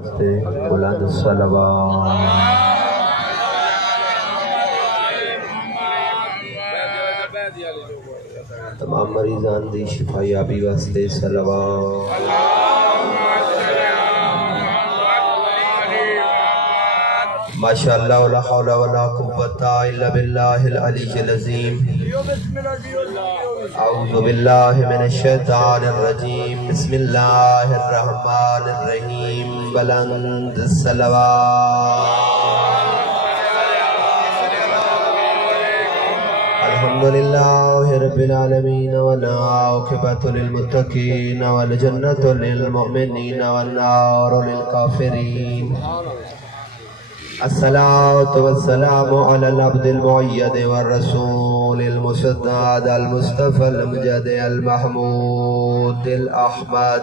بلند صلوات تمام مریضان دی شفا یابی واسطے صلوات ماشاءاللہ ولا حول ولا قوة الا باللہ العلی العظیم اعوذ باللہ من الشیطان الرجیم بسم اللہ الرحمن الرحیم بلند الصلوات الحمدللہ رب العالمین والعاقبۃ للمتقین والجنۃ للمؤمنین والنار للکافرین الصلاة والسلام على العبد المعيد والرسول المسدد المصطفى المجد المحمود الأحمد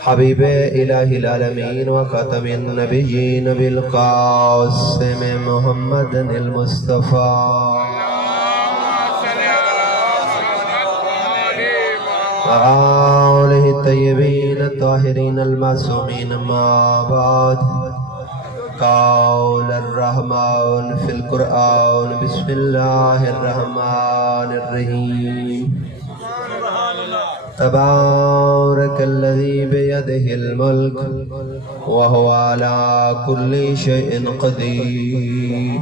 حبيب إله العالمين وخاتم النبيين بالقاسم محمد المصطفى وآله الطيبين الطاهرين المعصومين ما بعد قول الرحمن في القرآن بسم الله الرحمن الرحيم تبارك الذي بيده الملك وهو على كل شيء قدير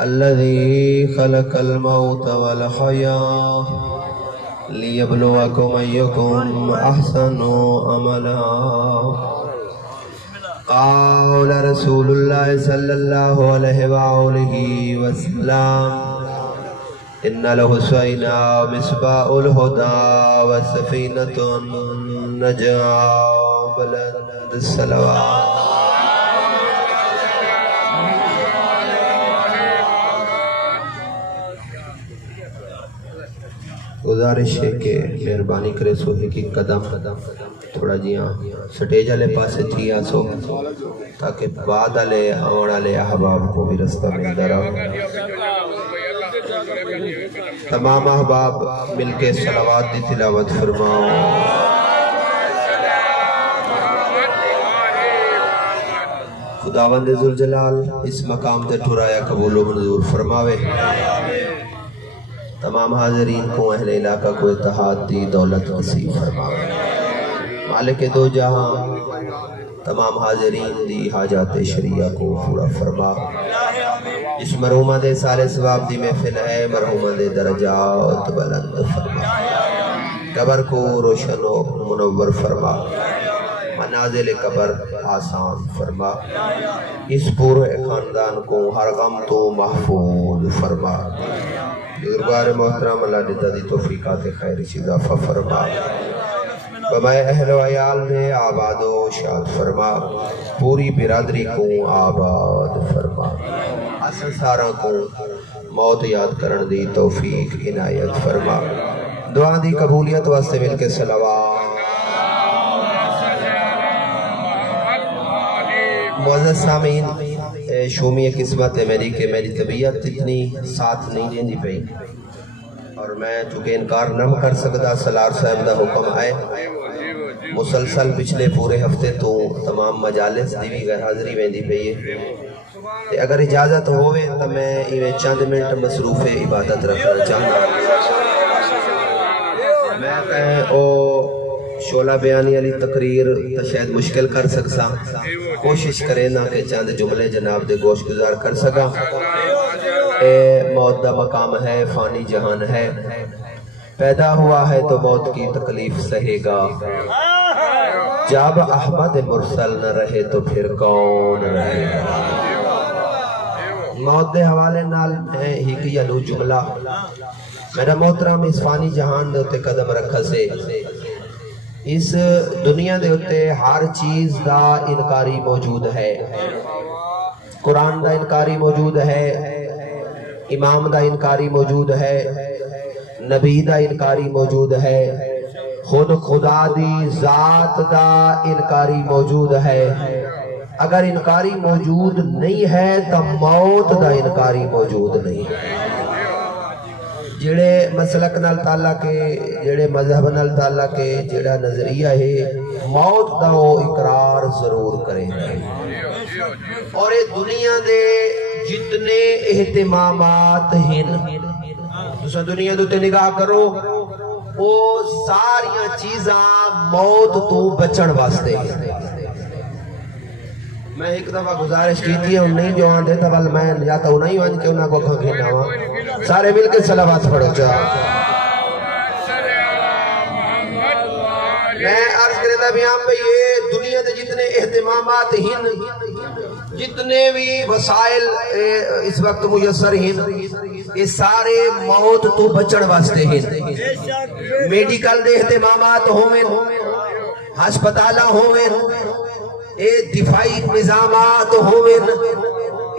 الذي خلق الموت والحياة ليبلوكم أيكم أحسن عملا قال رسول الله صلى الله عليه وآله وسلم إن الحسين مصباح الهدى وسفينة النجاة بلند الصلوات گزارش ہے کہ مہربانی کرے سوہے کی قدم تھوڑا جیاں سٹیج والے پاسے تھی آسو تاکہ بعد والے آن والے احباب کو بھی رستہ ملتا رہا تمام احباب مل کے صلوات دی تلاوت فرماؤ خداوند ذوالجلال اس مقام تے ٹھرایا قبول و منظور فرماوے تمام حاضرین کو اہل علاقہ کو اتحاد دی دولت نصیب فرماوے مالک دو جہاں تمام حاضرین دی حاجات شریعہ کو پورا فرما اس مرحومہ دے سارے ثواب دی محفل ہے مرحومہ دے درجات بلند فرما قبر کو روشن و منور فرما منازل قبر آسان فرما اس پورے خاندان کو ہر غم تو محفوظ فرما بزرگوار محترم اللہ دیتا دی توفیقات خیر اضافہ فرما بمائے اہل و عیال دے آباد و شاد فرما پوری برادری کو آباد فرما اصل سارا کو موت یاد کرن دی توفیق عنایت فرما دعا دی قبولیت واسطے مل کے صلوات معزز سامعین شومی قسمت ہے میری کہ میری طبیعت اتنی ساتھ نہیں دیندی پئی اور میں چونکہ انکار نہ کر سکتا سلار صاحب دا حکم آئے مسلسل پچھلے پورے ہفتے تو تمام مجالس دی بھی غیر حاضری ویندی پئی ہے اگر اجازت ہوئے تو میں ایویں چند منٹ مصروف عبادت رکھنا چاہتا میں کہیں او شعلہ بیانی علی تقریر تا شاید مشکل کر سکسا کوشش کرے نا کہ چند جملے جناب دے گوش گزار کر سکا اے موت دا مقام ہے فانی جہان ہے پیدا ہوا ہے تو موت کی تکلیف سہے گا جب احمد مرسل نہ رہے تو پھر کون رہے گا موت دے حوالے نال ہے ہی کہ ینو جملہ میرا محترم اس فانی جہان دے ہوتے قدم رکھا سے اس دنیا دے ہوتے ہر چیز دا انکاری موجود ہے قرآن دا انکاری موجود ہے امام دا انکاری موجود ہے نبی دا انکاری موجود ہے خود خدا دی ذات دا انکاری موجود ہے اگر انکاری موجود نہیں ہے تو موت دا انکاری موجود نہیں ہے جڑے مسلک نال تعالیٰ کے جڑے مذہب نال تعالیٰ کے جڑا نظریہ ہے موت دا وہ اقرار کریں اور یہ دنیا دے جتنے اہتمامات ہیں دوسرا دنیا دوتے نگاہ کرو وہ ساریاں چیزاں موت تو بچن واسطے ہیں میں ایک دفعہ گزارش کی تھی اور نہیں جو آن دیتا بل میں جاتا ہوں نہیں وانج کے انہاں کو کھاں کھینا ہوا سارے مل کے صلوات پڑھو چاہ میں عرض کرے تھا بیان پہ یہ دنیا دے جتنے اہتمامات ہیں جتنے بھی وسائل اس وقت میسر ہیں یہ سارے موت تو بچن واسطے ہیں میڈیکل دے اہتمامات ہوئے ہسپتالہ ہوئے اے دفاعی نظامات ہوئے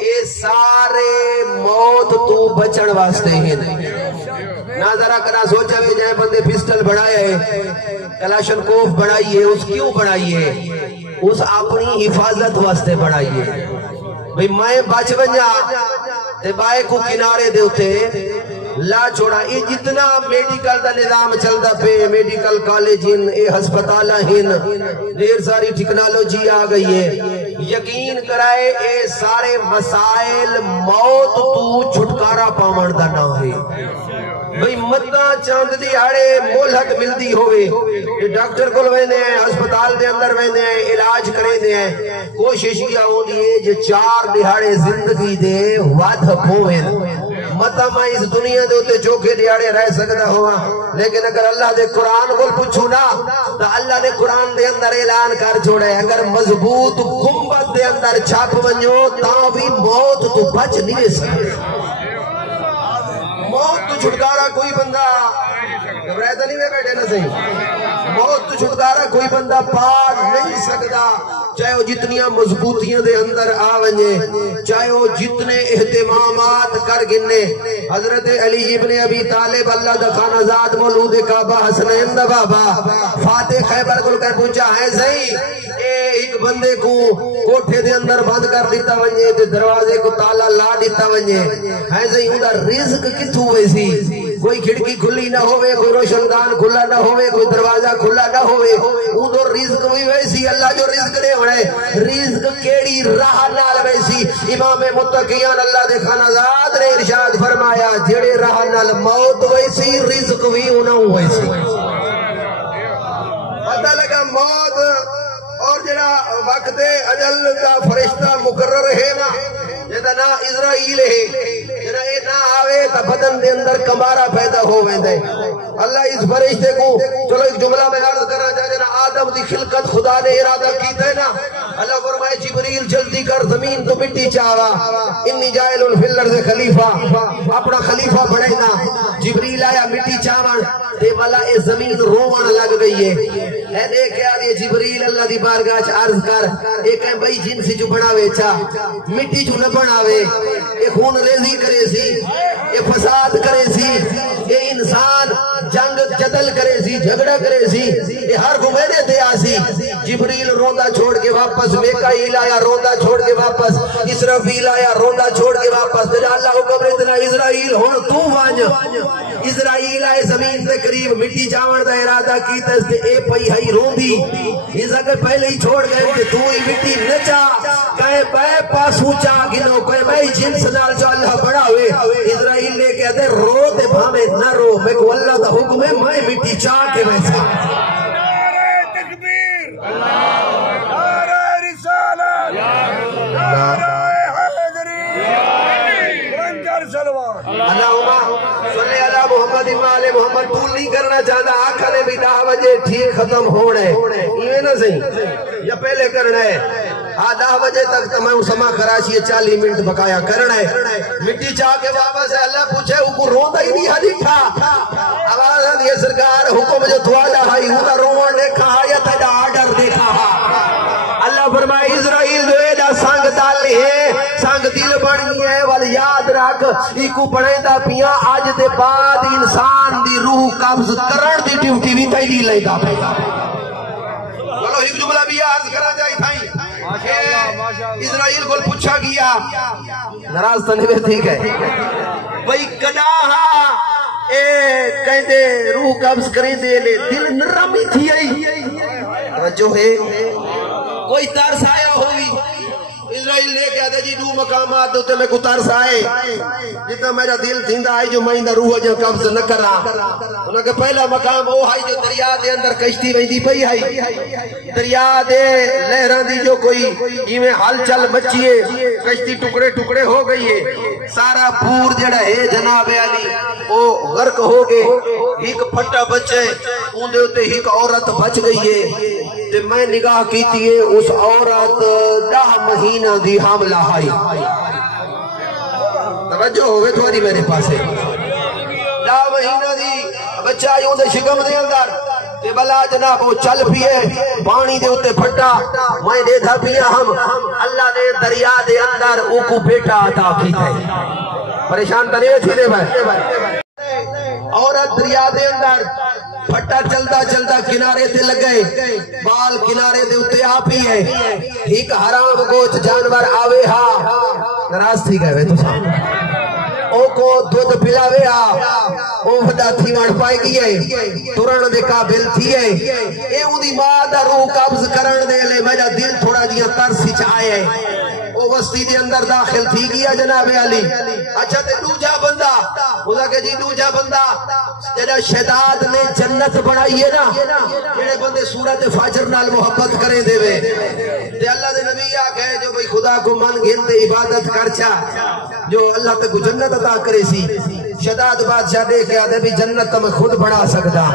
اے سارے موت تو بچن واسطے ہیں نہ ذرا کرا سوچا بھی جائے بندے پسٹل بڑھائے ہے کلاشن کوف بڑھائیے اس کیوں بڑھائیے اس اپنی حفاظت واسطے بڑھائیے بھئی میں بچ بنجا تے بائے کو کنارے دے ہوتے لا چھوڑا یہ جتنا میڈیکل دا نظام چلتا پہ میڈیکل کالج ہیں اے ہسپتالہ ہیں دیر ساری ٹیکنالوجی آ گئی ہے یقین کرائے اے سارے مسائل موت تو چھٹکارا پاون دا نہ ہے بھئی مدہ چاند دی آڑے مولہت ملدی ہوئے ڈاکٹر کو لوینے ہیں ہسپتال دے اندر وینے ہیں علاج کریں دے ہیں کوشش یہ ہونی ہے جو 4 دہاڑے زندگی دے وعد پھوئیں مطا میں اس دنیا دے ہوتے چوکے دیاڑے رہ سکتا ہوا لیکن اگر اللہ دے قرآن کو پوچھو نا تو اللہ دے قرآن دے اندر اعلان کر چھوڑے اگر مضبوط گنبد دے اندر چھاپ بنجو تاں بھی موت تو بچ نہیں سکتے موت تو چھٹکارا کوئی بندہ گھبرائے نہیں میں بیٹھے نہ صحیح موت تو چھٹکارا کوئی بندہ پا نہیں سکتا چاہے وہ جتنیاں مضبوطیاں دے اندر آونجے چاہے وہ جتنے اہتمامات کر گننے حضرت علی ابن ابی طالب اللہ دا خانہ زاد مولود کعبہ حسنین دا بابا فاتح خیبر کو کہہ پوچھا ہے صحیح ایک بندے کو کوٹھے دے اندر بند کر دیتا ونجے تے دروازے کو تالا لا دیتا ونجے ہے صحیح اندر رزق کتھو ویسی کوئی کھڑکی کھلی نہ ہوئے کوئی روشندان کھلا نہ ہوئے کوئی دروازہ کھلا نہ ہوئے اندر رزق بھی ویسی اللہ جو رزق دے ہوئے رزق کیڑی راہ نال ویسی امام متقیان اللہ دے خانہ زاد نے ارشاد فرمایا جڑے راہ نال موت ویسی رزق بھی انہوں ویسی پتہ لگا موت اور جڑا وقت اجل کا فرشتہ مقرر ہے نا جیسا نا اسرائیل ہے جنا اے نا آوے تا بدن دے اندر کمارا پیدا ہو ویندے اللہ اس فرشتے کو چلو ایک جملہ میں عرض کرنا چاہے جنا آدم دی خلقت خدا نے ارادہ کیتا ہے نا اللہ فرمائے جبریل جلدی کر زمین تو مٹی چاہوا انی جائل فی الارض خلیفہ اپنا خلیفہ بڑھے نا جبریل آیا مٹی چاہوان تے والا اے زمین روان لگ گئی ہے اے دیکھ آدھے جبریل اللہ دی بارگاہ عرض کر ایک ہے بھائی جن سے جو بناوے چاہ مٹی جو نہ بناوے اے خون ریزی کرے سی اے فساد کرے سی اے انسان جنگ جدل کرے سی جھگڑا کرے سی اے ہر کو میں نے دیا سی جبریل روندہ چھوڑ کے واپس میکائیل آیا روندہ چھوڑ کے واپس اسرافیل آیا روندہ چھوڑ کے واپس تیرا اللہ حکم اتنا اسرائیل ہون تو وانج اسرائیل آئے زمین سے قریب مٹی جاون دا ارادہ کیتا اس کے اے پئی ہائی روندی اس اگر پہلے ہی چھوڑ گئے کہ تو ہی مٹی نچا کہے بے پاسو چاہ گنو کہے بے جنس نال جو اللہ بڑا ہوئے اسرائیل لے کہتے رو تے بھامے نہ رو میں کو اللہ دا حکم ہے میں مٹی چاہ کے ویسا نعرہ تکبیر نعرہ رسالت نعرہ حیدری رنجر سلوان اللہم صلی اللہ محمد امال محمد طول نہیں کرنا چاہتا آنکھا نے بھی 10 بجے ٹھیک ختم ہونے یہ نہ صحیح یا پہلے کرنا ہے 10 بجے تک تو میں اسما کراچی 40 منٹ بقایا کرنا ہے مٹی چاہ کے واپس ہے اللہ پوچھے وہ کو روندہ ہی نہیں حدی تھا آواز ہے یہ سرکار حکم جو تھوالا ہائی ہوتا روان دیکھا یا تجا آرڈر دیکھا اللہ فرمائے اسرائیل جو ایڈا سانگ تالی ہے سانگ دل بڑی ہے والی یاد رکھ ایکو پڑھیں دا پیاں آج دے بعد انسان دی روح قبض کرن دی ڈیوٹی بھی تیلی لے دا پیدا چلو ایک جملہ بھی آرز کرا جائے تھائی اسرائیل کو پوچھا گیا نراز تو نہیں ٹھیک ہے بھئی کداہا اے کہندے روح قبض کریں دے لے دل نرمی تھی آئی جو ہے کوئی ترس آیا ہوئی اسرائیل لے کے آدھے جی دو مقامات دوتے میں کو ترس آئے جتا میرا دل تھیندا آئی جو میں روح جو قبض نہ کر رہا انہوں کہ پہلا مقام وہ آئی جو دریا دے اندر کشتی ویندی پئی آئی دریا دے لہران دی جو کوئی ایمیں حل چل بچیے کشتی ٹکڑے ٹکڑے ہو گئی ہے سارا پور جڑا ہے جناب علی وہ غرق ہو گئے ایک پھٹا بچے ان دے ہوتے ایک عورت بچ گئی ہے تے میں نگاہ کیتی ہے اس عورت 10 مہینہ دی حاملہ آئی توجہ ہوئے تھوڑی میرے پاس ہے 10 مہینہ دی بچہ آئی ان دے شکم دے اندر تے بلا جناب وہ چل پیے پانی دے ہوتے پھٹا میں دے تھا پیا ہم اللہ نے دریا دے اندر او کو بیٹا عطا کیتا ہے پریشان تنے تھی دے بھائی عورت دریا دے اندر پھٹا چلتا چلتا کنارے تے لگئے بال کنارے دے اتے آپ ہی ہے ایک حرام گوچ جانور آوے ہاں نراز تھی گئے تو سامنے او کو دودھ پلاوے او وڈا تھی وان پائے گی ہے ترن دے قابل تھی ہے اے او دی ماں دا روح قبض کرن دے لے میرا دل تھوڑا جیا ترسی چاہے ہے او وسطی دے اندر داخل تھی گیا جناب علی اچھا تے دوجا بندہ خدا کہ جی دوجا بندہ جڑا شداد نے جنت بنائی ہے نا جڑے بندے سورت فجر نال محبت کریں دے وے تے اللہ دے نبی آکھے جو بھئی خدا کو من گھنتے عبادت کرچا جو اللہ تے کو جنت عطا کرے سی شداد بادشاہ دے کے آدھے بھی جنت میں خود بڑھا سکتا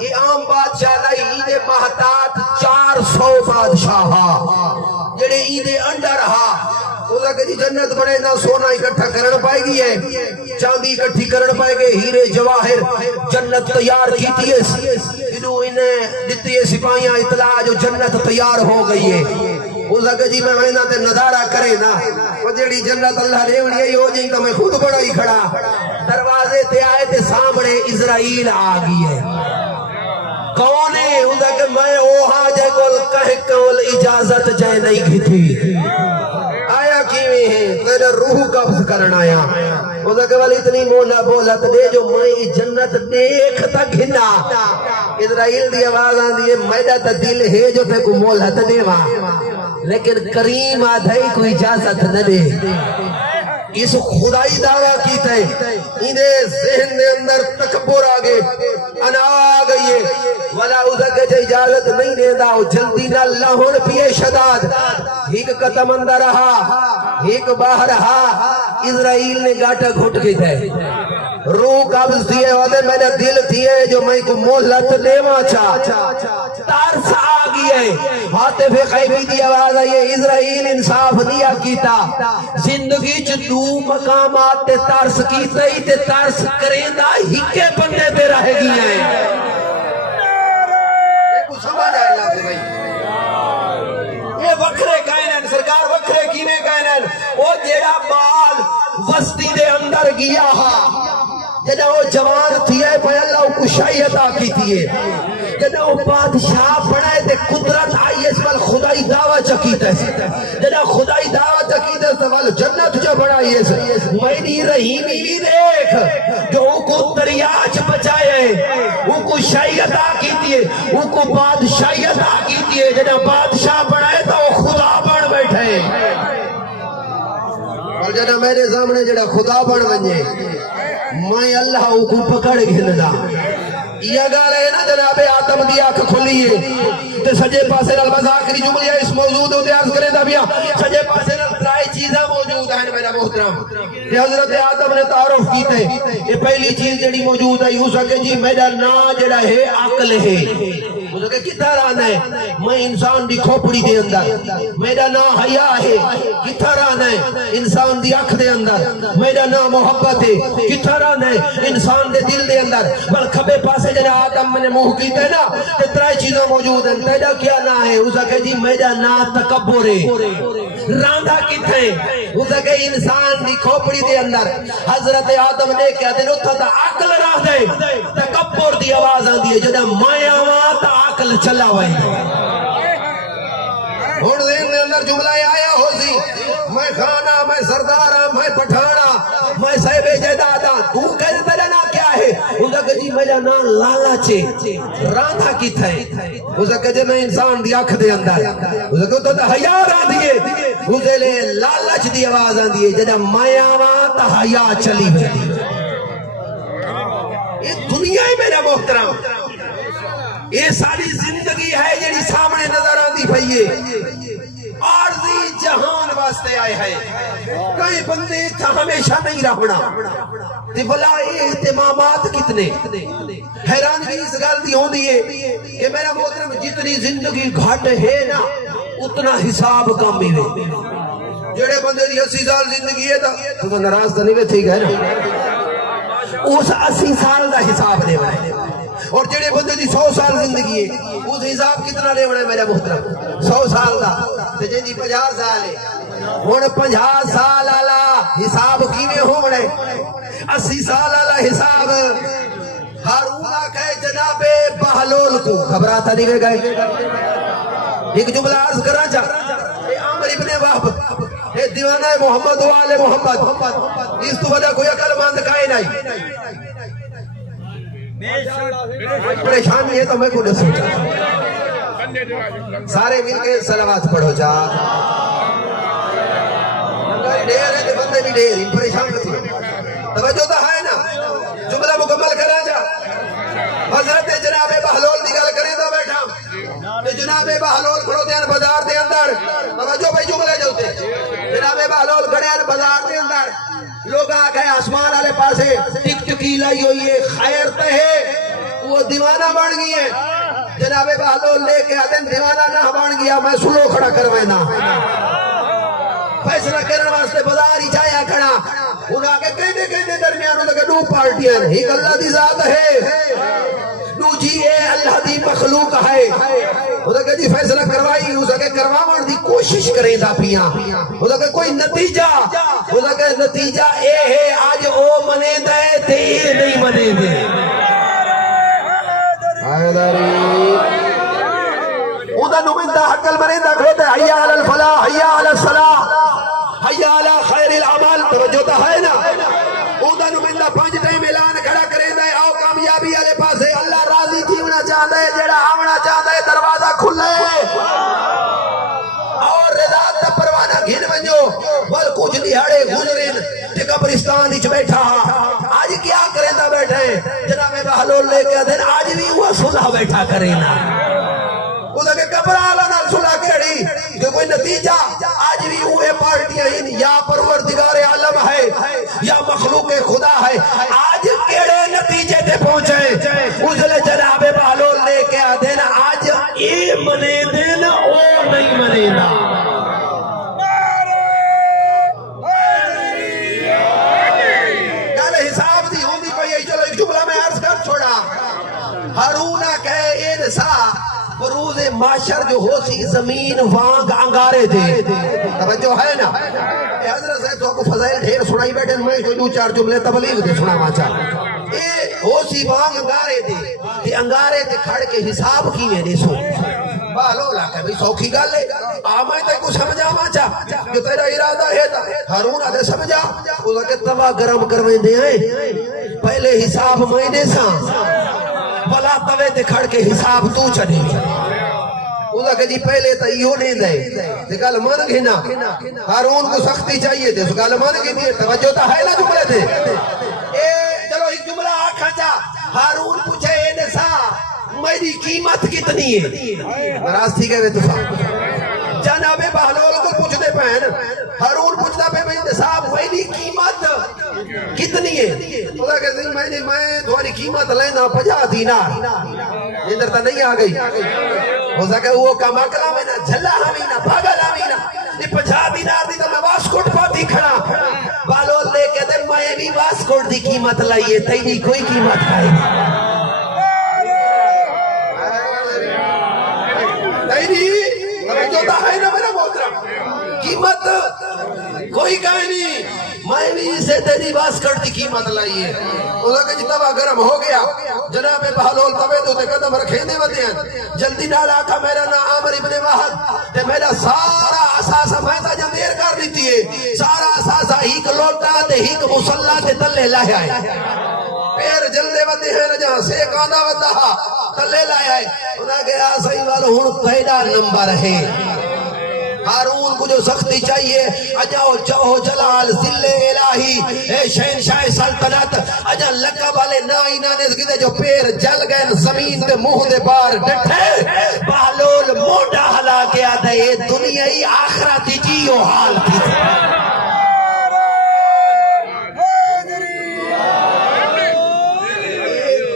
یہ عام بادشاہ نہیں عید محتاط 400 بادشاہ جڑے عید انڈر ہا اوہ کہ جی جنت بڑھے نہ سونا اکٹھا کرن پائے گی ہے چاندی اکٹھی کرن پائے گے ہیرے جواہر جنت تیار کیتی ہے انہوں انہیں دیتی ہے سپاہیاں اطلاع جو جنت تیار ہو گئی ہے اوہ کہ جی میں وینا تے نظارہ کرے نا وہ جڑی جنت اللہ نے انہیں ہو جائیں تو میں خود بڑا ہی کھڑا دروازے تے آئے تے سامنے اسرائیل آگئی ہے کون ہے اوہ کہ میں اوہا جائے کول کہے کول اجازت جائے نہیں کی تھی آیا کیویں ہے تیرا روح قبض کرنا آیا اوہ کہ والی اتنی مولا بولت دے جو میں جنت دیکھتا گھنا اسرائیل دی آواز آن دیئے میڈا تا دل ہے جو تے کو مولت دے وہاں لیکن کریم آدھائی کو اجازت نہ دے اس خدائی دعویٰ کیتا ہے انہیں ذہن دے اندر تکبر آگے انا آگئی ہے ولا ادھر اجازت نہیں دے دا جلدی نہ لاہور پیے شداد ایک قدم اندر رہا ایک باہر رہا اسرائیل نے گاٹا گھٹ گئی تھے روح قبض دیئے وعدے میں نے دل دیئے جو میں کو مولت دیوا چاہ ترس آگئی ہے حاطف قیبی دی آواز ہے یہ اسرائیل انصاف دیا کیتا زندگی چدو مقامات تے ترس کیتا ہی تے ترس کریں دا ہی کے بندے تے رہ گئی ہیں سمجھ آئے اللہ سے بھئی یہ وکھرے کائنین سرکار وکھرے کینے کائنین وہ جیڑا بال وسطی دے اندر گیا ہا جنہا وہ جوان تھی ہے پہ اللہ کو شاہی عطا کی تھی ہے جنہا وہ بادشاہ بڑھائے تے قدرت آئی اس پر خدای دعویٰ چکیتا ہے جنہا خدای دعویٰ چکیتا ہے سوال جنت جو بڑھائی ہے میری رحیمی بھی دیکھ جو ان کو دریاج بچائے ان کو شاہی عطا کی تھی ہے ان کو بادشاہی عطا کی تھی ہے جنہا بادشاہ بڑھائے تو وہ خدا بڑھ بیٹھے اور جنہا میرے سامنے جنہا خدا بڑھ بنجے میں اللہ کو پکڑ گھلنا یہ گال ہے نا جناب آدم دی آنکھ کھلیے تے سجے پاسے نال بس آخری جملہ اس موجود ہوتے عرض کرے دا بیا سجے پاسے نال ترائی چیزاں موجود ہیں میرا محترم کہ حضرت آدم نے تعارف کیتے یہ پہلی چیز جڑی موجود ہے یوں سکے جی میرا نا جڑا ہے عقل ہے مجھے کہ کتھا رانا ہے میں انسان دی کھوپڑی دے اندر میرا نا حیا ہے کتھا رانا ہے انسان دی اکھ دے اندر میرا نا محبت ہے کتھا رانا ہے انسان دے دل دے اندر بل کھبے پاسے جنہا آدم نے موہ کیتے نا ترائی چیزیں موجود ہیں تیرا کیا نا ہے اسا کہ جی میرا نا تکبر ہے راندہ کتھے اسا کہ انسان دی کھوپڑی دے اندر حضرت آدم نے کیا دن اتھا تا عقل راہ دے تکبر دی آواز آن دیئے جنہا مایا ماں تا عقل چلا ہوئی اور دین دے اندر جملہ آیا ہو سی میں خانہ میں سردارہ میں پٹھانا میں صاحب جدادہ تو کہتے لنا کیا ہے انہوں کہ جی میرا نام لالچے راندھا کی تھے اسے کہ جی میں انسان دی آنکھ دے اندر اسے کہ تو حیا راندھیے اسے لے لالچ دی آواز آندھیے جدہ مایا وہاں تا حیا چلی ہوئی یہ دنیا ہی میرا محترم یہ ساری زندگی ہے یہ سامنے نظر آندھی بھئیے عارضی جہان واسطے آئے ہیں کئی بندے تھا ہمیشہ نہیں رہنا تے بلا اہتمامات کتنے حیرانگی اس غلطی ہوں دیئے کہ میرا محترم جتنی زندگی گھٹ ہے نا اتنا حساب کم بھی ہوئے جڑے بندے دی 80 سال زندگی ہے تو ناراض تو نہیں میں تھی گئے نا اس 80 سال دا حساب دے رہے اور جڑے بندے دی 100 سال زندگی ہے اس حساب کتنا لے ہونے میرا محترم 100 سال دا تے جن دی 50 سال ہے ہن 50 سال والا حساب کیویں ہونے 80 سال والا حساب ہارون کہے جناب بہلول کو گھبراتا نہیں گئے ایک جملہ عرض کرنا چاہ اے عامر ابن وہب اے دیوانہ محمد والے محمد اس تو وجہ کوئی عقل مند کائے نہیں پریشانی ہے تو میں کو نہ سوچا سارے مل کے صلوات پڑھو جا ڈھیر ہے بندے بھی ڈھیر ان پریشان تھی توجہ تو ہے نا جملہ مکمل کرا جا حضرت جناب بہلول دی گل کریں تو بیٹھا جناب بہلول کھڑو دیان بازار دے اندر توجہ بھائی جملے جو تھے جناب بہلول کھڑے بازار دے اندر لوگ آگئے آسمان والے پاسے ٹک ٹکی لائی ہوئی ہے خیر تہے وہ دیوانہ بن گئی ہے جناب بہلول لے کے آدھیں دیوانہ نہ بن گیا میں سلو کھڑا کروینا فیصلہ کرنے واسطے بازار ہی جایا کھڑا انہوں آگے کہنے درمیان انہوں کہ دو پارٹیاں ایک اللہ دی ذات ہے نو جی اے اللہ دی مخلوق ہے انہوں کہ جی فیصلہ کروائی انہوں کہ کرواؤں دی کوشش کریں دا پیاں انہوں کہ کوئی نتیجہ انہوں کہ نتیجہ اے ہے آج او منے دے تے اے نہیں منے دے انہوں نمندہ حقل منے دا کھڑوتے حیاء علی الفلاح حیاء علی الصلاح حیاء علی خیر العمل توجہ تا ہے نا انہوں نمندہ 5 ٹائم اعلان کھڑا کریں دے آؤ کامیابی والے پاسے اللہ راضی تھیونا چاہتا ہے جیڑا آونا چاہتا ہے دروازہ کھلے اور رضا تا پروانہ گھن بنجو بل کچھ دیہڑے گزرین کہ قبرستان ہی بیٹھا آج کیا کریں دا بیٹھے جناب بہلول لے کے دن آج بھی وہ صلح بیٹھا کریں انہوں کہ قبرالہ نال صلح کیڑی کہ کوئی نتیجہ آج بھی ہوئے پارٹیاں یا پروردگار عالم ہے یا مخلوق خدا ہے آج کیڑے نتیجے تے پہنچے اس لئے جناب بہلول لے کے آدھے نا آج اے منے دینا او نہیں منے نا گالے حساب دی ہوں دی پہی چلو ایک جملہ میں عرض کر چھوڑا ہارون کہے انسا بروز معاشر جو ہو سی زمین وانگ انگارے تھے توجہ ہے نا حضرت صاحب تو کو فضائل ڈھیر سنائی بیٹھے میں جو 4 جملے تبلیغ دے سنا ماچا اے ہو سی وانگ انگارے تھے کہ انگارے تھے کھڑ کے حساب کی میں نے سو بہلول آکے بھی سوکھی گا لے آمائیں تے کو سمجھا ماچا جو تیرا ارادہ ہے ہارون آدھے سمجھا اوزا کہ توا گرم کرویں دے آئے پہلے حساب میں نے سا بلا توے تے کھڑ کے حساب تو چڑھے اوزا کہ جی پہلے تا یہ نہیں دے دکال مان گھنا ہارون کو سختی چاہیے تھے دکال مان گھنی توجہ تا ہے نا جملے تھے چلو ایک جملہ آکھا جا ہارون پوچھے اے نسا میری قیمت کتنی ہے نراز تھی گئے تو جناب بہلول کو پوچھتے پہن ہارون پوچھتا پہ میں نصاب میری قیمت کتنی ہے خدا کہتے ہیں میں تمہاری قیمت لینا 50 دینار ادھر تا نہیں آ گئی ہو سکے وہ کما کرا میں نہ جھلا ہمیں نہ بھاگا ہمیں نہ یہ 50 دینار دی تو میں واسکوٹ پاتی کھڑا بہلول لے کے دن میں بھی واسکوٹ دی قیمت لائیے تیری کوئی قیمت کھائے ہے نا میرا محترم قیمت کوئی کہیں نہیں میں بھی اسے تیری واسکٹ دی قیمت لائیے انہوں کہ جتنا گرم ہو گیا جناب بہلول توے تو تے قدم رکھیں دے ودے ہیں جلدی نال آکھا میرا نا عامر ابن وہب تے میرا سارا اساسہ فائدہ جب دیر کر لیتی ہے سارا اساسہ ہیک لوٹا تے ہیک مسلح تے تلے لائے آئے پیر جلدے ودے ہیں نہ جہاں سیک آنا ودہ تلے لائے آئے انہاں کہ آسائی والو ہون پہلا نمبر ہے ہارون کو جو سختی چاہیے اجاؤ چاہو جلال ذل الہی اے شہنشاہ سلطنت اجا لقب والے نائنہ نے جو پیر جل گئے زمین دے منہ دے بار ڈٹھے بہلول موڈا ہلا گیا دے دنیا ہی آخرت جیو حال کی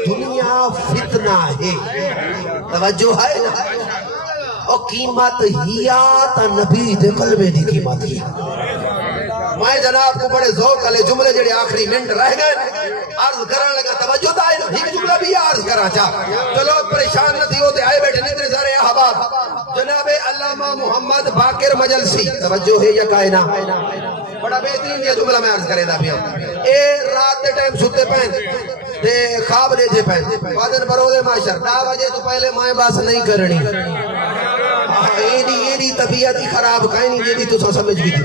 دنیا فتنہ ہے توجہ ہے نا اور قیمت ہیا تا نبی دے قلبے دی قیمت ہیا میں جناب کو بڑے ذوق علی جملے جڑے آخری منٹ رہ گئے عرض کرنے لگا توجہ دائے نا ایک جملہ بھی عرض کرنا چاہ تو لوگ پریشان نہ تھی ہوتے آئے بیٹھے نیترے سارے احباب جناب علامہ محمد باقر مجلسی توجہ ہے یا کائنہ بڑا بہترین یہ جملہ میں عرض کرے دا بھی اے رات دے ٹائم ستے پہن تے خواب دے جے پہن بادن برودے معاشر 10 بجے تو پہلے مائیں باس نہیں کرنی ایڈی طبیعت ہی خراب کہیں نہیں جیدی تو سمجھ بھی تھی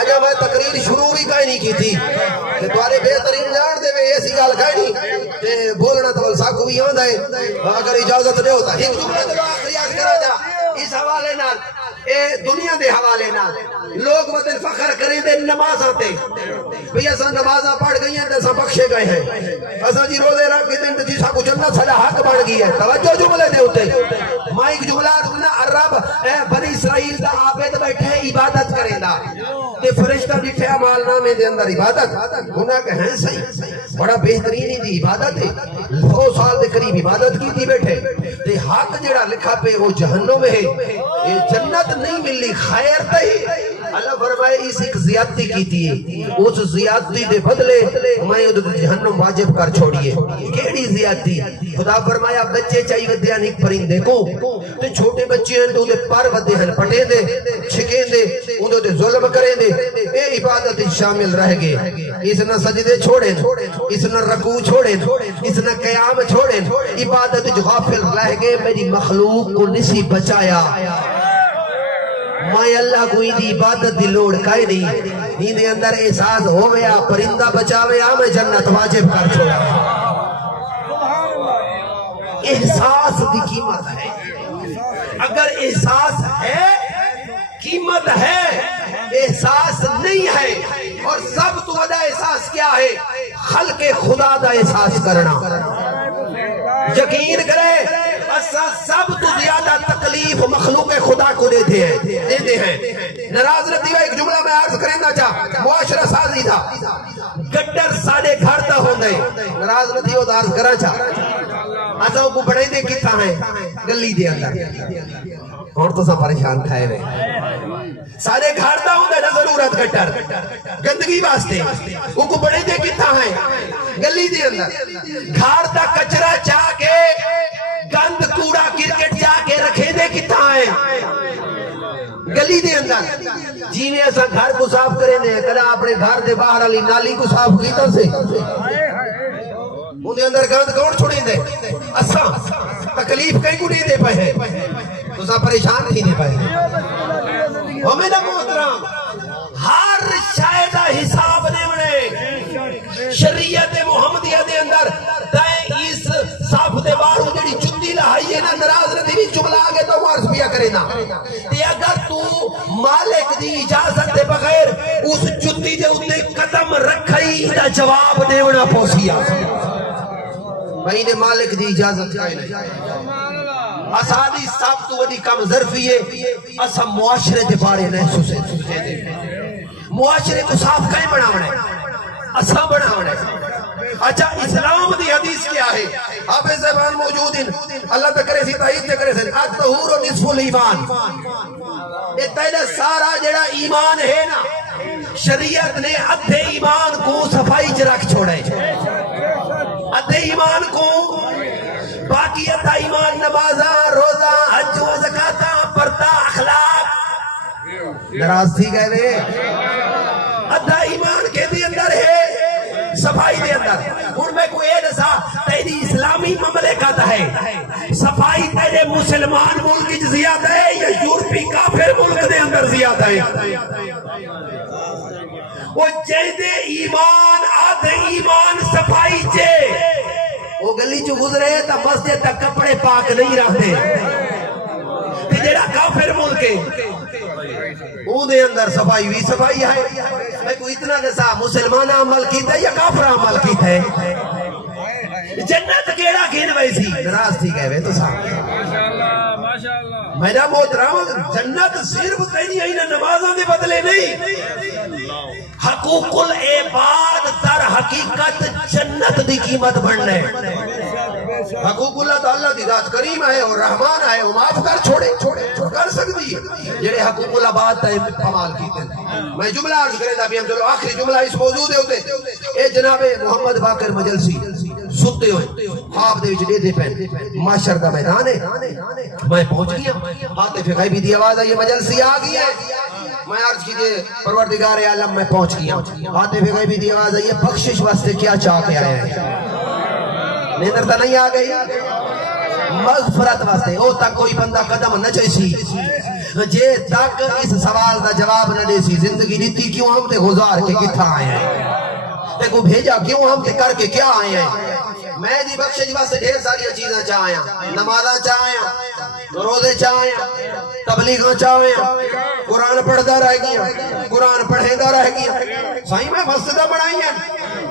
آجا میں تقریر شروع بھی کہیں نہیں کی تھی کہ تمہارے بہترین جان دے میں ایسی گال کہیں نہیں کہ بولنا تو ساکھ کو بھی یاد ہے اگر اجازت نہیں ہوتا ایک جملہ تو آخری آج کرا جا اس حوالے نال اے دنیا دے حوالے نال لوگ مدن فخر کریں دے نماز آتے بھئی ایسا نمازاں پڑھ گئی ہیں ایسا بخشے گئے ہیں ایسا جی روزے رکھ کے دن جیسا کو جنت صدا حق بڑھ گئی ہے توجہ جملے دے ہوتے مائک جملات کنا عرب بنی اسرائیل دا عابد بیٹھے عبادت کریں دا تے فرشتہ ڈٹھے عمال نامے دے اندر عبادت گناہ کہ ہیں صحیح بڑا بہترین ہی دی عبادت ہے 100 سال دے قریب عبادت کی تھی بیٹھے تے حق جڑا لکھا پہ وہ جہنم ہے یہ جنت نہیں ملی خیر تے اللہ فرمائے اس ایک زیادتی کی تھی اس زیادتی دے بدلے میں جہنم واجب کر چھوڑیے کیڑی زیادتی خدا فرمایا بچے چاہیے ودیاں ایک پرندے کو تے چھوٹے بچے ہیں تو انہیں پر ودے ہیں پٹیں دے چھکیں دے انہیں ظلم کریں دے اے عبادت شامل رہ گئے اس نہ سجدے چھوڑیں اس نہ رکوع چھوڑیں اس نہ قیام چھوڑیں عبادت جو غافل رہ گئے میری مخلوق کو نسی بچایا میں اللہ کو دی عبادت دی لوڑ کائے نہیں ہی دے اندر احساس ہو گیا پرندہ بچاوے میں جنت واجب کر چھوڑا احساس دی قیمت ہے اگر احساس ہے قیمت ہے احساس نہیں ہے اور سب تو بڑا احساس کیا ہے خلق خدا دا احساس کرنا یقین کرے سب تو زیادہ تکلیف مخلوق خدا کو دیتے ہیں ناراض رہتی ہے ایک جملہ میں عرض کرنا چاہ معاشرہ سازی تھا گٹر ساڑے گھر تا ہوں گئے ناراض رہتی ہو تو عرض کرنا چاہ ایسا کو بڑھائی دے کتا ہے گلی دے اندر اور تو سب پریشان کھائے ہوئے سارے گھر دا ہوں گے ضرورت گٹر گندگی واسطے وہ کو بڑے دے کتا ہے گلی دے اندر گھر دا کچرا چاہ کے گند کوڑا کرکٹ جا کے رکھے دے کتا ہے گلی دے اندر جی میں ایسا گھر کو صاف کریں دے کدا اپنے گھر دے باہر علی نالی کو صاف کیتا سے انہیں اندر گند کون چھوڑیں دے اساں تکلیف کئی کو نہیں دے پہے تو سا پریشان نہیں دے پہے ہمیں نہ محترم ہر شاہدہ حساب دے بڑے شریعت محمدیہ دے اندر دائیں اس صاف دے بارو جڑی جتی لہائیے نا نراز رہتی بھی جملہ آگے تو عرض بیا کرے نا تے اگر تو مالک دی اجازت دے بغیر اس جتی دے اتے قدم رکھائی دا جواب دے بڑا پوسیا بھائی نے مالک دی اجازت کائے نہیں اسادی صاحب تو وڈی کم ظرفی ہے اسا معاشرے دے بارے نہیں سوچے دے معاشرے کو صاف کہیں بناونے اسا بناونے اچھا اسلام دی حدیث کیا ہے حافظ زبان موجود ہیں اللہ تکرے سی تحید تکرے سی اتہور و نصف الایمان یہ تیرے سارا جڑا ایمان ہے نا شریعت نے ادھے ایمان کو صفائی چرک چھوڑے ادھے ایمان کو باقی ادھا ایمان نمازہ روزہ حج و زکاة پردہ اخلاق نراز تھی گئے وے ادھا ایمان کے دی اندر ہے صفائی دے اندر ان میں کوئی اے نسا تیری اسلامی مملکت ہے صفائی تیرے مسلمان ملک زیادہ ہے یا یورپی کافر ملک دے اندر زیادہ ہے وہ جیدے ایمان تے ایمان صفائی چے وہ گلی چو گزرے تا مسجد تک کپڑے پاک نہیں رہتے تے جڑا کافر ملکے وہ دے اندر صفائی بھی صفائی ہے میں کو اتنا نسا مسلمان عمل کیتا ہے یا کافر عمل کیتا ہے جنت کیڑا گھن ویسی نراز تھی گئے وے تو صاحب میرا محترم جنت صرف تینی آئینا نمازوں دے بدلے نہیں حقوق العباد در حقیقت جنت دی قیمت بڑھنے حقوق اللہ تعالیٰ دی ذات کریم ہے اور رحمان ہے وہ معاف کر چھوڑے کر سکتی ہے جنہیں حقوق اللہ بات ہے کمال کیتے ہیں میں جملہ عرض کرے دا بھی ہم چلو آخری جملہ اس موضوع دے ہوتے اے جناب محمد باقر مجلسی ستے ہوئے خواب دے وچ دے دے پہن معاشر دا میدان ہے میں پہنچ گیا حاطف غیبی دی آواز آئی مجلسی آگئی ہے میں عرض کیجئے پروردگار عالم میں پہنچ گیا حاطف غیبی دی آواز آئی بخشش واسطے کیا چاہ کے آئے ہیں نیندر تا نہیں آگئی مغفرت واسطے او تک کوئی بندہ قدم نہ چیسی جے تک اس سوال دا جواب نہ دے سی زندگی دیتی کیوں ہم تے گزار کے کتھا آئے ہیں تے کو بھیجا کیوں ہم تے کر کے کیا آئے ہیں میں دی بخشش واسطے ڈھیر ساری چیزیں چاہیاں نمازاں چاہیاں روزے چاہیاں تبلیغاں چاہیاں قرآن پڑھدا رہ گیا قرآن پڑھیدا رہ گیا صحیح میں مسجدہ بڑھائی ہیں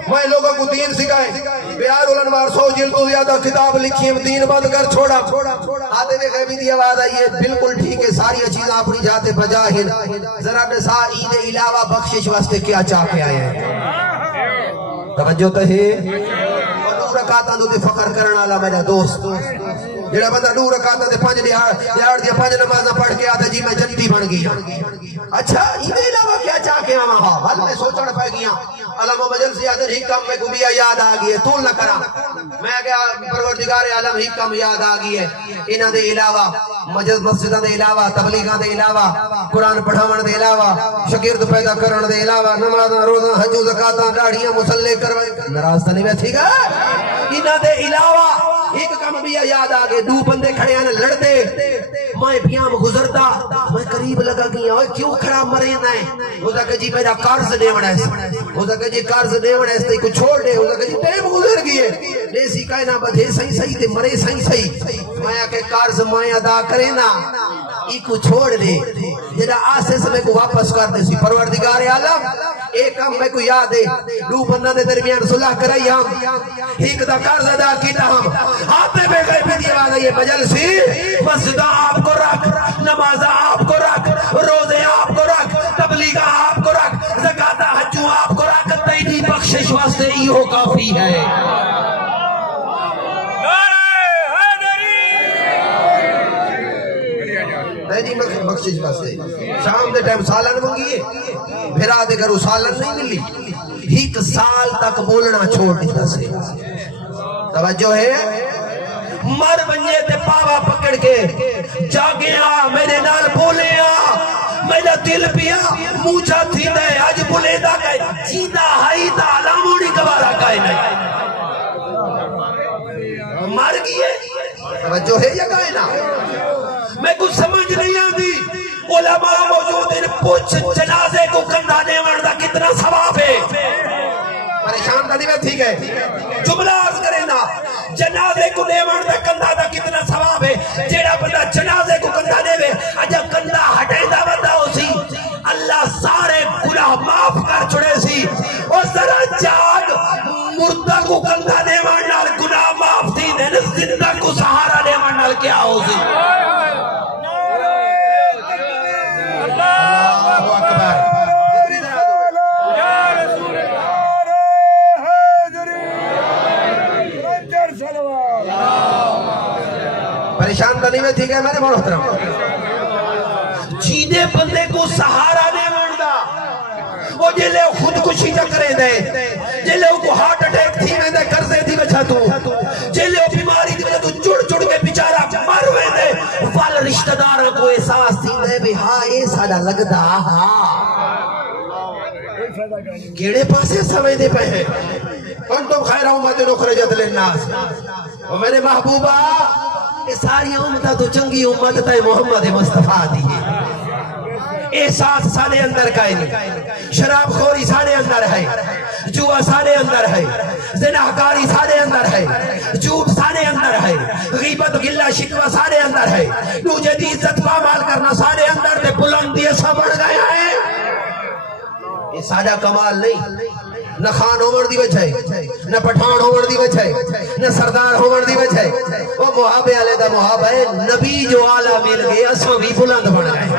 میں لوگوں کو دین سکھائے بیار الانوار 100 جلد تو زیادہ کتاب لکھی ہے دین بند کر چھوڑا آتے میں غیبی دی آواز آئی ہے بالکل ٹھیک ہے ساری چیزیں اپنی جاتے بجا ہیں ذرا نساء عید علاوہ بخشش واسطے کیا چاہ کے آئے ہیں توجہ تو ہے دو رکعتاں دے فخر کرن والا میرا دوست جڑا بندہ 2 رکعتاں تے 5 دیہاڑ دی 5 نمازاں پڑھ کے آتا جی میں جنتی بن گیا اچھا عید علاوہ کیا چاہ کے آواں ہاں حل میں سوچن پہ گیا علامہ مجلسی آدھر حکم میں گمیا یاد آگئی ہے طول نہ کرا میں کہا پروردگار عالم حکم یاد آگئی ہے انہاں دے علاوہ مسجدہ دے علاوہ تبلیغاں دے علاوہ قرآن پڑھاون دے علاوہ شاگرد پیدا کرن دے علاوہ نمازاں روزاں حج و زکاتاں داڑھیاں مسلے کروائے ناراض تو نہیں بیٹھی گا انہاں دے علاوہ ایک کام بھی یاد آگئے 2 بندے کھڑے آنے لڑتے میں بیام گزرتا میں قریب لگا گیا کیوں کھڑا مرینہ ہے وہ کہا کہ جی میرا قرض دیوڑا ہے وہ کہا کہ جی قرض دیوڑا ہے کو چھوڑ دے وہ کہا کہ جی ٹیم گزر گئے لیسی کہنا بدھے صحیح تے مرے صحیح میں کہ قرض میں ادا کرے نا ایک چھوڑ دے جیڑا آسے سے کو واپس کر دے سی پروردگار عالم ایک کام میں کو یاد ہے 2 بندہ دے درمیان صلح کرائی ہم ایک دا قرض ادا کیتا ہم آتے بے گئے پہ دی آواز ہے مجلسی مسجدہ آپ کو رکھ نمازہ آپ کو رکھ روزے آپ کو رکھ تبلیغہ آپ کو رکھ زکاتہ حجو آپ کو رکھ تیری بخشش واسطے ہی ہو کافی ہے نہیں بخشش واسطے شام دے ٹائم سالن منگیے پھر آدھے کرو سالن نہیں ملی 1 سال تک بولنا چھوڑ دیتا سے توجہ ہے مر بنجے تے پاوا پکڑ کے جاگیا میرے نال بولیا میرا دل پیا موچا تھی دے آج بولے دا گئے جیدہ ہائی دا علامونی گوارا گئے نہیں مر گئے توجہ ہے یا گئے نا میں کچھ سمجھ نہیں آتی علماء موجود ان پوچھ جنازے کو کندھا دیوان دا کتنا ثواب ہے پریشان کا نہیں ٹھیک ہے جملہ عرض کریں نا جنازے کو دیوان دا کندھا دا کتنا ثواب ہے جیڑا بندہ جنازے کو کندھا دے وے اجا کندھا ہٹے دا بندہ ہو سی اللہ سارے گناہ معاف کر چھڑے سی اور ذرا جاگ مردہ کو کندھا دیوان نال گناہ معاف تھی دے زندہ کو سہارا دیوان نال کیا ہو سی پریشان کرنی میں ٹھیک ہے میں نے محترم جینے بندے کو سہارا دے مردا وہ جلے خودکشی نہ کرے دے جلے کو ہارٹ اٹیک تھی میں دے کرزے تھی بچا تو جلے بیماری تھی میں تو چڑ کے بیچارہ مر ہوئے دے وال رشتہ دار کو احساس تھی دے بھی ہاں اے ساڑا لگدا کیڑے پاسے سمجھ دے پہ ہیں انتم خیر امت اخرجت للناس اور میرے محبوبہ یہ ساری امتہ تو چنگی امت تا محمد مصطفیٰ دی ہے احساس سارے اندر کا نہیں، شراب خوری سارے اندر ہے، جوا سارے اندر ہے، زناکاری سارے اندر ہے، جھوٹ سارے اندر ہے، غیبت گلہ شکوہ سارے اندر ہے، تجھے دی عزت پامال کرنا سارے اندر تے بلندی ایسا بڑھ گیا ہے۔ یہ سادہ کمال نہیں، نہ خان عمر دی وجہ ہے، نہ پٹھان عمر دی وجہ ہے، نہ سردار عمر دی وجہ ہے، وہ محابے علیہ دا محابہ ہے، نبی جو آلہ مل گئے اساں بھی بلند بڑھ گئے۔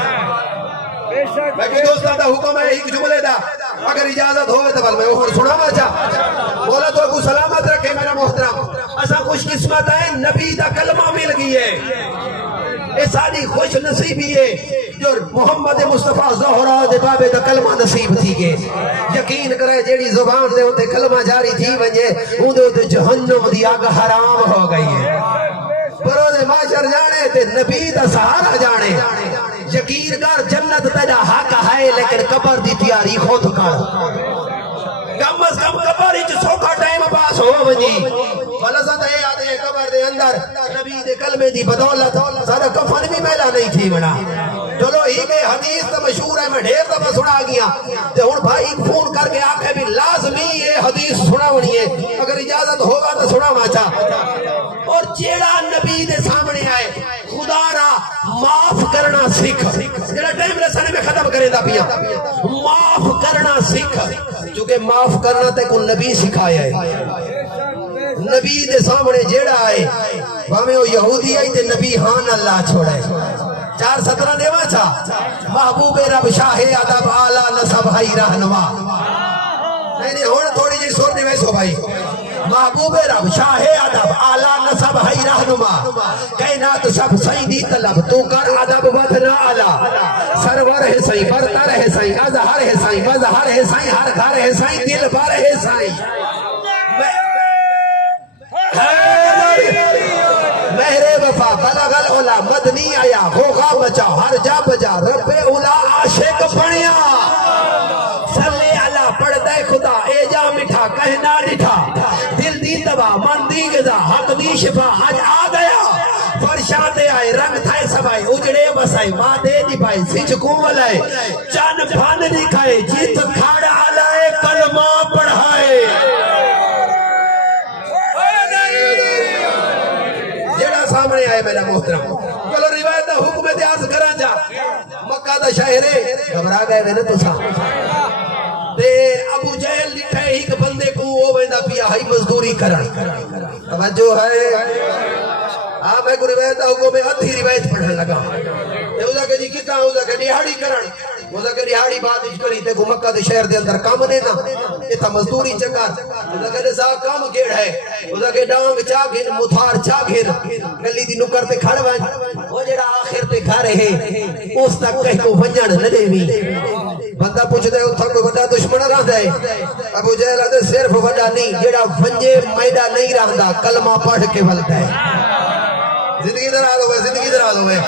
میں کوئی دوستان دا حکم ہے ایک جملے دا، اگر اجازت ہوئے تو میں وہ سنا مچا بولا تو ابو سلامت رکھے میرا محترم، اساں خوش قسمت ہے نبی دا کلمہ مل گئی ہے، اے ساری خوش نصیبی ہے جو محمد مصطفیٰ زہرا دے بابے دا کلمہ نصیب تھی گئے۔ یقین کرے جیڑی زبان دے ہوتے کلمہ جاری تھی ونجے ان دے ہوتے جہنم دی آگ حرام ہو گئی ہے، پرو دے معاشر جانے تے نبی دا سہارا جانے۔ یقین کر جنت تیرا حق ہے لیکن قبر دی تیاری خود کر، کم از کم قبر ہی سوکھا ٹائم پاس ہو ونجی فلسط ہے آدھے قبر دے اندر نبی دے کلمے دی بدولت سارا کفن بھی میلا نہیں تھی بنا۔ چلو ہی کہ حدیث تو مشہور ہے، میں ڈھیر دفعہ سنا گیا تے ہن بھائی فون کر کے آکھے بھی لازمی یہ حدیث سناونی ہے، اگر اجازت ہوگا تو سناواں چا۔ اور جیڑا نبی دے سامنے آئے خدا را معاف کرنا سیکھ، جیڑا ٹائم رسانے میں ختم کرے دا پیا، معاف کرنا سیکھ، چونکہ معاف کرنا تے کوئی نبی سکھایا ہے۔ نبی دے سامنے جیڑا آئے ہمیں وہ یہودی آئی تے نبی ہاں اللہ چھوڑے۔ 4:17 دیوا چھا محبوب رب شاہ ادب اعلیٰ نصب ہائی رہنما، نہیں ہونا تھوڑی جی سور دی ویسو بھائی، محبوب رب شاہ ادب اعلیٰ نصب ہائی رہنما، کائنات سب سیدی طلب تو کر ادب ودنا اعلیٰ، سرور ہے سائیں برتر ہے سائیں ازہر ہے سائیں مظہر ہے سائیں ہر گھر ہے سائیں دل بھر ہے سائیں، مہر وفا بلغ العلا مدنی آیا غوغا بچا ہر جا بجا رب اولا عاشق بنیا، صلی اللہ پڑھ دے خدا اے جا مٹھا کہنا ڈٹھا، دل دی دوا من دی غذا حق دی شفا آج آ گیا، فرشاتے آئے رنگ تھائے سبائے اجڑے بسائے ماں دے دی بھائی سچ کو ملائے چان بھان دکھائے جیت کھاڑا آلائے کلمہ پڑھائے۔ سامنے آئے میرا محترم، چلو روایت دا حکم اتیاز کرا جا، مکہ دا شہرے گھبرا گئے میں نے تو سا تے ابو جہل لکھے ایک بندے کو وہ ویندہ پیا ہائی مزدوری کرن، توجہ ہے میں کو روایت دا حکم میں ادھی روایت پڑھنے لگا، اوزا کہ جی کتا اوزا کہ دیہاڑی کرن، اوزا کہ دیہاڑی بات اچھ کری تے کو مکہ دے شہر دے اندر کام دینا اتھا مزدوری چکر، اوزا کہ دے ساہ کام کیڑ ہے، اوزا کہ ڈانگ چا گھن متھار چا گھن گلی دی نکر تے کھڑ وائن، وہ جڑا آخر تے کھا رہے اس تک کہیں کو ونجن نہ دے بھی، بندہ پوچھ دے اتھا کوئی بڑا دشمن رہ دے، ابو جہل دے صرف بڑا نہیں جڑا ونجے میدہ نہیں رہ دا کلمہ پڑھ کے بلتا ہے، زندگی دراز ہوئے زندگی دراز ہوئے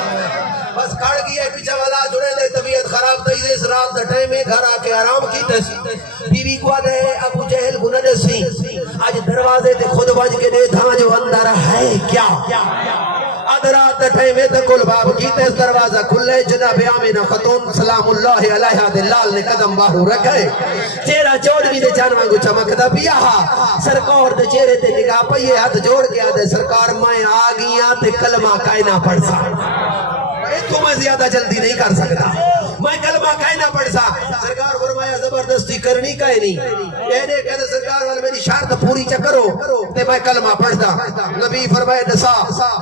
بس کھڑ گیا پیچھا والا جڑے دے طبیعت خراب تھی اس رات دا ٹائم میں گھر آکے آرام کی تسی بیوی کو آدھے ابو جہل کو نہ سی آج دروازے تے خود بج کے دے تھا جو اندر ہے کیا ادرات دا ٹائم میں تکل باب کی تیس دروازہ کھلے جناب آمینہ خاتون سلام اللہ علیہ دلال نے قدم باہر رکھے چہرہ چوڑوی دے جانوان کو چمک دا پیا سرکار دے چہرے تے نگاہ پئیے ہاتھ جوڑ کے آدھے سرکار میں آگیاں تے کلمہ کائنہ پڑھ سا تو میں زیادہ جلدی نہیں کر سکتا میں کلمہ کائنہ پڑھ سا سرکار فرمایا زبردستی کرنی کائے نہیں کہنے سرکار والا میری شرط پوری چکرو تے میں کلمہ پڑھتا نبی فرمایا دسا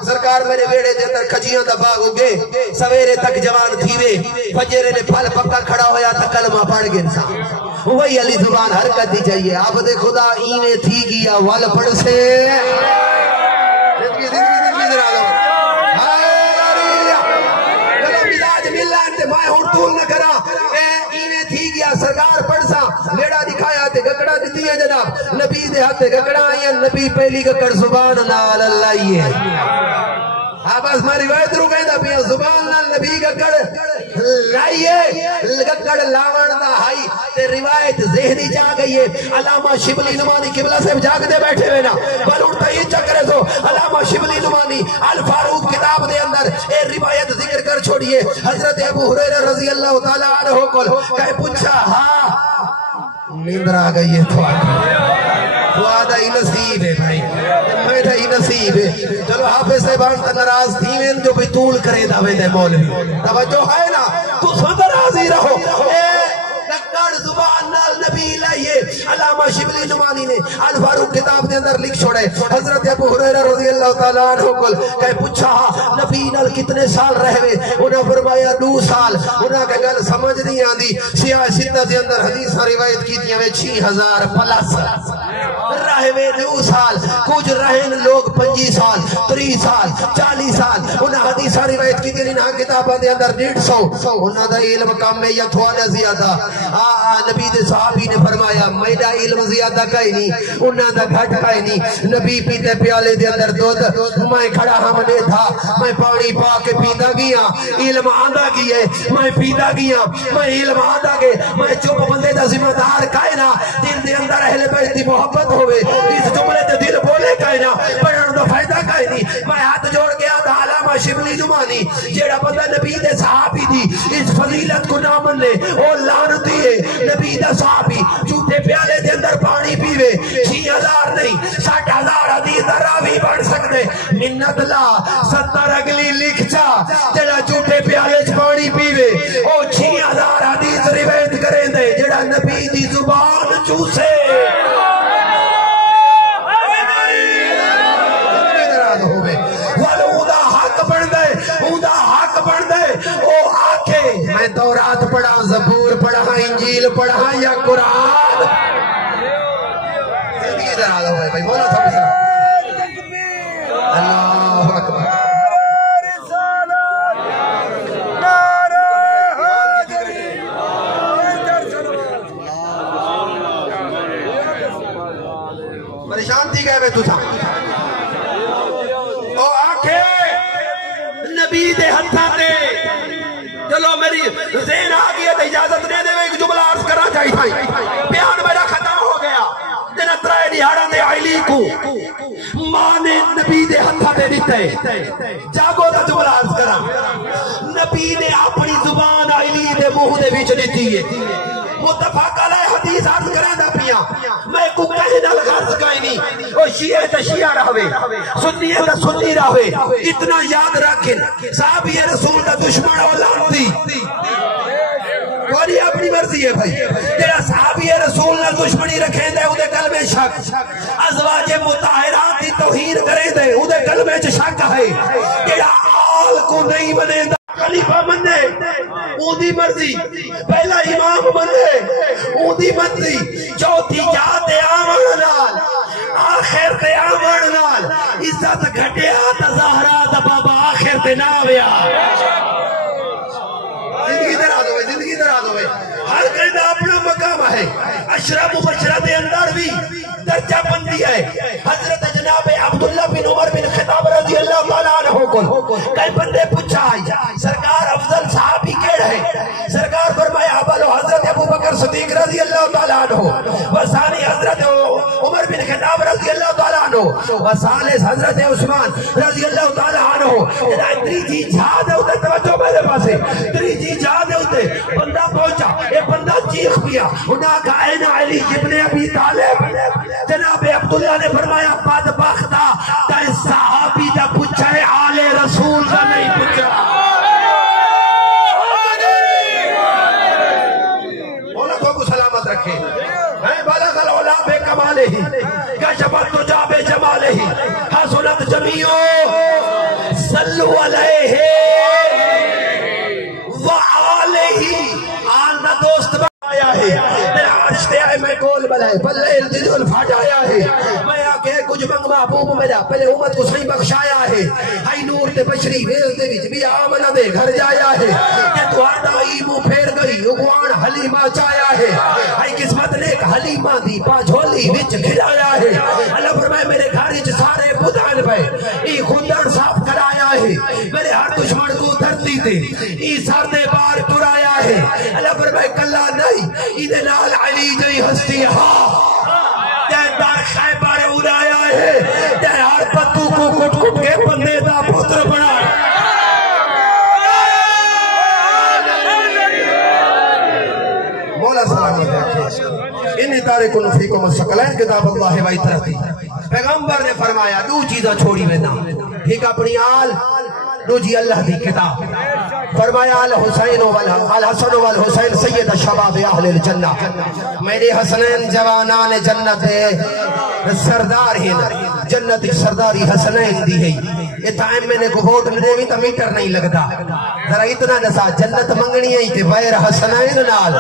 سرکار میرے بیڑے دے اندر کھجیاں دا باغ ہو گئے سویرے تک جوان تھیوے فجرے نے پھل پکا کھڑا ہویا تا کلمہ پڑھ گئے انسان وہی علی زبان حرکت دی چاہیے عبد خدا ایویں تھی گیا وال پڑھ سے سرکار پڑھسا لیڑا دکھایا تے گکڑا دیتی ہے جناب نبی دے ہاتھ گکڑا آئیں نبی پہلی گکڑ زبان نال اللہ ہی ہے بس میں روایت رو گئے دا پیا زبان نال نبی گکڑ لائیے گکڑ لاوان دا ہائی تے روایت ذہنی جا گئی ہے علامہ شبلی نعمانی قبلہ سے جاگ دے بیٹھے ہوئے نا پر اٹھتا ہی چکرے سو علامہ شبلی نعمانی الفاروق کتاب دے اندر اے روایت ذکر کر چھوڑیے حضرت ابو ہریرہ رضی اللہ تعالیٰ عنہ کو کہے پوچھا ہاں نیندر آ گئی ہے تو آدھا ہی نصیب ہے بھائی میٹھا ہی نصیب ہے چلو حافظ صاحبان تا نراز تھیویں جو بھی طول کرے داوے دے مولوی توجہ ہے نا تو سندر آزی رہو کڑ زبان نال نبی لائیے علامہ شبلی نعمانی نے الفاروق کتاب دے اندر لکھ چھوڑے حضرت ابو ہریرہ رضی اللہ تعالیٰ عنہ کو کہے پوچھا نبی نال کتنے سال رہوے انہاں فرمایا 2 سال انہاں کا گل سمجھ نہیں آندی سیاہ ستہ دے اندر حدیث روایت کی تھی 6000 پلس رہوے 2 سال کچھ رہن لوگ 25 سال 30 سال 40 سال انہاں حدیث روایت کی تھی انہاں کتاباں دے اندر 150 انہاں دا علم کم ہے یا تھوڑا زیادہ نبی دے صحابی نے فرمایا میرا علم زیادہ کہیں نہیں انہاں دا گھٹ کہیں نہیں نبی پیتے پیالے دے اندر دودھ میں کھڑا ہم نے تھا میں پانی پا کے پیتا گیا علم آندہ گیا میں پیتا گیا میں علم آندہ گیا میں چپ بندے دا ذمہ دار کہنا دل دے اندر اہل بیت دی محبت ہوئے اس جملے تے دل بولے کہنا پڑھن دا فائدہ کہیں نہیں میں ہاتھ جوڑ گیا تھا علامہ شبلی نعمانی جیڑا بندہ نبی دے صحابی دی اس فضیلت کو نہ من لے او لعنتی ہے نبی دا صحابی جھوٹے پیالے دے اندر پانی پیوے 6000 نہیں 60000 حدیث دا راوی بن سکتے منت لا 70 اگلی لکھ جا جڑا جھوٹے پیالے چ پانی پیوے او 6000 حدیث روایت کریں دے جڑا نبی دی زبان چوسے میں تورات پڑھا زبور پڑھا انجیل پڑھا یا قرآن زندگی درازہ ہوئے بھائی مولا صاحب اللہ اکبر پریشان تھی گئے میں تو تھا او آنکھیں نبی دے ہتھا دے چلو میری ذہن آگیا تو اجازت دے دے ایک جملہ عرض کرنا چاہی تھا بیان میرا ختم ہو گیا جنہ ترائے نہاڑا دے آئلی کو ماں نے نبی دے ہتھا دے دیتے جاگو دا جملہ عرض کرا نبی نے اپنی زبان آئلی دے موہ دے بیچ دیتی ہے متفق علیہ حدیث عرض کریں دا پیا میں کو کہنا لغرض کہیں نہیں وہ شیعہ تا شیعہ رہوے سنی تا سنی رہوے اتنا یاد رکھیں صحابی رسول دا دشمن اولاد تھی کوئی اپنی مرضی ہے بھائی تیرا صحابی رسول نہ دشمنی رکھیں دے اُدھے قلبِ شک ازواج مطاہرات دی توہین کریں دے اُدھے قلبِ شک ہے تیرا آل کو نہیں بنے دا خلیفہ منے اُدھی مرضی پہلا امام منے اُدھی مرضی چوتھی جاتے آمن نال آخر تے آمن نال عزت گھٹیا تظاہرہ دا بابا آخر تے ناویا زندگی درا دو زندگی درا دو ہر کہیں اپنا مقام ہے اشرف مبشرہ دے اندر بھی درجہ بندی ہے حضرت جناب عبداللہ بن عمر بن خطاب رضی اللہ تعالیٰ عنہ کو کئی بندے پوچھا سرکار افضل صحابی کیڑ ہے سرکار فرمایا اولو حضرت ابو بکر صدیق رضی اللہ تعالیٰ عنہ وثانی حضرت عمر بن خطاب رضی اللہ تعالیٰ عنہ وثالث حضرت عثمان رضی اللہ تعالیٰ عنہ تریجی جہاد ہے ادھر توجہ میرے پاسے تریجی جہاد ہے ادھر بندہ پہنچا ایک بندہ چیخ پیا انہاں کہا این علی ابن ابی طالب جناب عبداللہ نے فرمایا بدبختہ تا صحابی دا پوچھا ہے آل رسول کا نہیں پوچھا مولا کو سلامت رکھے بلغ العلا بے کمالے ہی کشفت تجا بے جمالے ہی حسنت جمیعو صلو علیہ وآلہ آل دا دوست آیا ہے میرا عرشتے آئے میں گول بلائے پلے الجدول پھاٹ آیا ہے میں آکے کچھ منگ محبوب میرا پہلے امت کو صحیح بخشایا ہے ہائی نور تے بشری ویل دے وچ بھی آمنہ دے گھر جایا ہے کہ تو آدائی مو پھیر گئی اگوان حلیمہ چایا ہے ہائی قسمت نے ایک حلیمہ دی پاجھولی وچ کھلایا ہے اللہ فرمائے میرے گھر وچ سارے بدھان پہ ای خندر صاف کرایا ہے میرے ہر دشمن کو دھرتی تے ای سر دے بار پرایا ہے اللہ فرمائے فرمائے کلا نہیں ادھے نال علی جئی ہستی ہاں دار خیبر اڑایا ہے ہر پتو کو کٹ کٹ کے بندے دا پتر بنا مولا سلامت ہے انہی تارکن فیکم الثقلین کتاب اللہ وائی ترتی پیغمبر نے فرمایا دو چیزاں چھوڑی میں نا ایک اپنی آل دو جی اللہ دی کتاب فرمایا الحسین والحسن والحسین سید شباب اہل الجنہ میرے حسنین جوانان جنت سردار ہی جنت سرداری حسنین دی ہے یہ ٹائم میں نے کو ووٹ دے بھی تو میٹر نہیں لگتا ذرا اتنا نسا جنت منگنی ہے تے غیر حسنین نال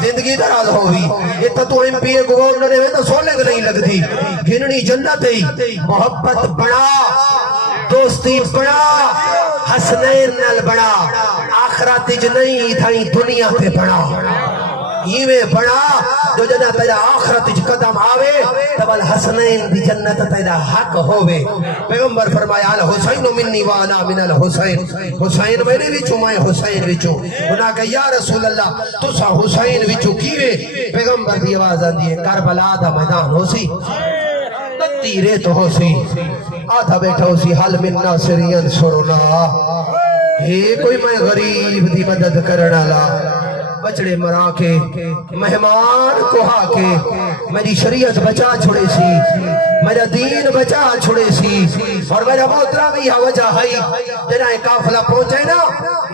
زندگی دراز ہوئی اتنا تو ایم پی اے کو ووٹ دے تو سولنگ نہیں لگتی گھننی جنت ہے محبت بڑا دوستی بڑا حسنین نال بڑا آخرت اج نہیں تھائی دنیا پہ بڑا یہ میں بڑا جو جنہ تیرا آخرت اج قدم آوے تب الحسنین دی جنت تیرا حق ہوئے پیغمبر فرمایا الحسین منی وانا من الحسین حسین میرے وچوں میں حسین وچوں انہاں کہ یا رسول اللہ تسا حسین وچوں کیوے پیغمبر دی آواز آندی ہے کربلا دا میدان ہو سی تیرے تو ہو سی آدھا بیٹھا ہو سی حل من ناصرین سرنا یہ کوئی میں غریب دی مدد کرنا لا بچڑے مرا کے مہمان کوہا کے میری شریعت بچا چھوڑے سی میرا دین بچا چھوڑے سی اور میرا محترم بھی وجہ ہے جنہ قافلہ پہنچے نا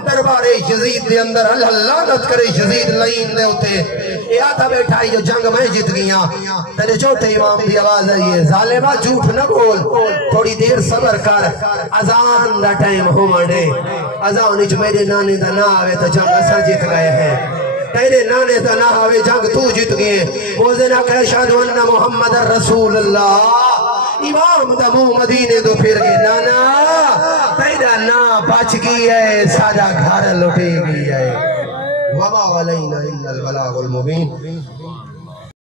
دربار یزید دے اندر اللہ لعنت کرے یزید لعین دے ہوتے یہ آتا بیٹھا جو جنگ میں جت گیا تیرے چوتھے امام دی آواز ہے ظالمہ جھوٹ نہ بول تھوڑی دیر صبر کر اذان دا ٹائم ہو مانڈے اذان اچ میرے نانے دا نہ آوے تو جنگ اثر جت گئے ہیں تیرے نانے دا نہ آوے جنگ تو جت گئے موزنہ کہ اشہد ان محمد رسول اللہ امام دا منہ مدینے دو پھر گئے نانا تیرا نا بچ گئی ہے سارا گھر لٹے گئی ہے وما علینا الا البلاغ المبین